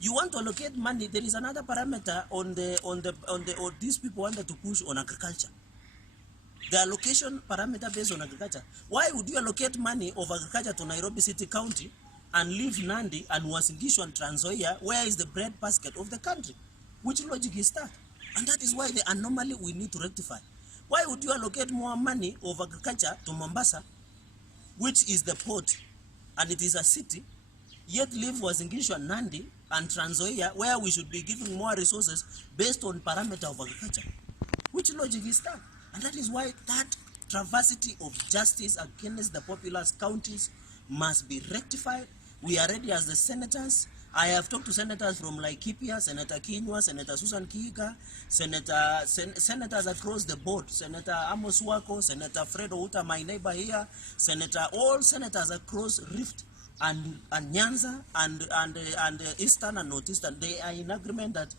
You want to allocate money, there is another parameter on these people wanted to push on agriculture. The allocation parameter based on agriculture. Why would you allocate money of agriculture to Nairobi City County and leave Nandi and Uasin Gishu and Trans Nzoia, where is the bread basket of the country? Which logic is that? And that is why the anomaly we need to rectify. Why would you allocate more money of agriculture to Mombasa, which is the port, and it is a city, yet leave Uasin Gishu and Nandi and Trans Nzoia, where we should be giving more resources based on parameter of agriculture? Which logic is that? And that is why that travesty of justice against the populous counties must be rectified. We are ready as the senators. I have talked to senators from Laikipia, Senator Kinyua, Senator Susan Kiiga, senators across the board, Senator Amos Wako, Senator Fred Outa, my neighbor here, all senators across Rift and Nyanza and Eastern and Northeastern. They are in agreement that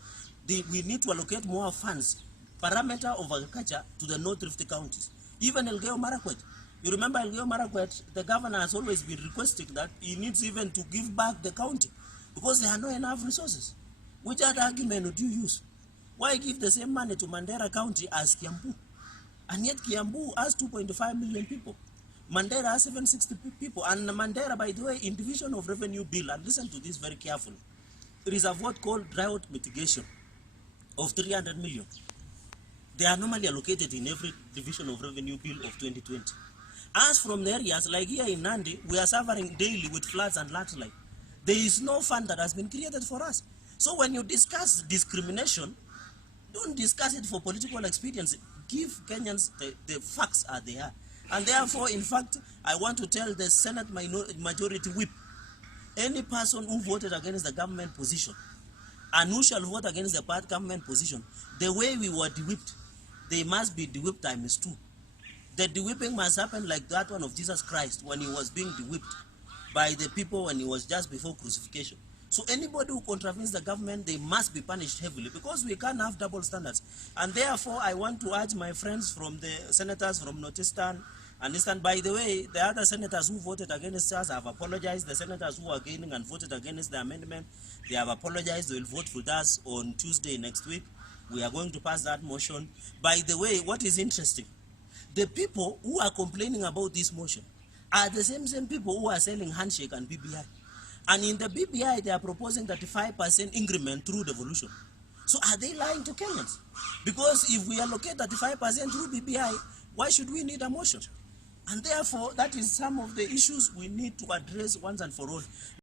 we need to allocate more funds, parameter of agriculture, to the North Rift counties. Even Elgeyo Marakwet. You remember Elgeyo Marakwet, the governor has always been requesting that he needs even to give back the county because there are not enough resources. Which other argument would you use? Why give the same money to Mandera County as Kiambu? And yet Kiambu has 2.5 million people. Mandera has 760 people. And Mandera, by the way, in Division of Revenue Bill, and listen to this very carefully, there is a word called drought mitigation of 300 million. They are normally allocated in every Division of Revenue Bill of 2020. As from the areas like here in Nandi, we are suffering daily with floods and landslide. There is no fund that has been created for us. So when you discuss discrimination, don't discuss it for political expediency. Give Kenyans the facts are there. And therefore, in fact, I want to tell the Senate Majority Whip, any person who voted against the government position and who shall vote against the part government position, the way we were de-whipped, they must be de-whipped times 2. The de-whipping must happen like that one of Jesus Christ when he was being de-whipped by the people when he was just before crucifixion. So anybody who contravenes the government, they must be punished heavily because we can't have double standards. And therefore, I want to urge my friends from the senators from Northeastern and Eastern. By the way, the other senators who voted against us have apologized. The senators who are gaining and voted against the amendment, they have apologized. They will vote with us on Tuesday next week. We are going to pass that motion. By the way, what is interesting, the people who are complaining about this motion are the same people who are selling handshake and BBI. And in the BBI, they are proposing 35% increment through devolution. So are they lying to Kenyans? Because if we allocate 35% through BBI, why should we need a motion? And therefore, that is some of the issues we need to address once and for all.